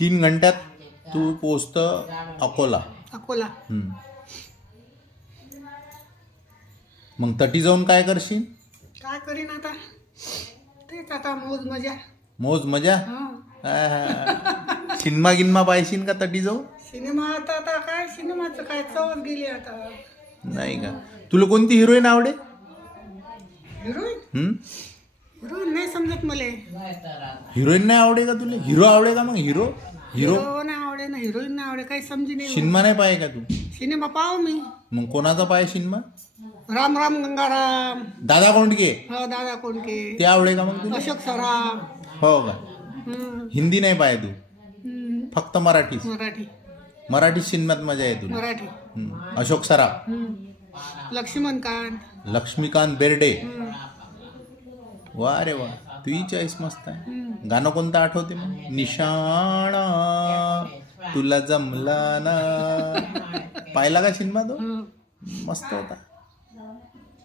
3 घंट्यात तू पोचतं अकोला. अकोला. मग तटी जाऊन काय करशील? काय करीन आता, तेच आता मौज मजा. मौज मजा. हा. सिनेमा गिनमा पाहिशील का तटी जाऊन? सिनेमा आता काय सिनेमाचं काय चवच गेली आता. नाही का? तुला कोणती हिरोईन आवडे? हिरोईन हिरोईन नाही समजत मला. हिरोईन नाही आवडे का तुला? हिरो आवडे का? मग हिरो हिरो हिरो नाही आवडे ना, हिरोईन नाही आवडे, काही समजी नाही. सिनेमा नाही पाहे का तू? सिनेमा पाहू मी. मग कोणाचा पाहे सिनेमा? राम राम गंगाराम. दादा कोंडके. हो, दादा कोंडके. ते आवडे का मग तुला? अशोक सराफ. हो का? हिंदी नाही पाहे तू? फक्त मराठी? मराठी सिनेमात मजा आहे तुला? मराठी. अशोक सराफ, लक्ष्मणकांत, लक्ष्मीकांत बेर्डे. वा रे वा, तुझी चॉईस मस्त आहे. गाणं कोणतं आठवते मग? निशाणा तुला जमला ना. पाहिला का सिनेमा तो? मस्त होता.